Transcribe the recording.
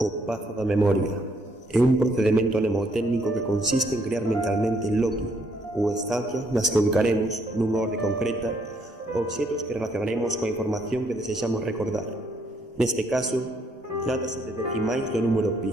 O pazo da memoria é un procedimento mnemotécnico que consiste en crear mentalmente loci ou estancias nas que ubicaremos, nunha orde concreta, obxetos que relacionaremos coa información que desexamos recordar. Neste caso, trátase de decimais do número pi.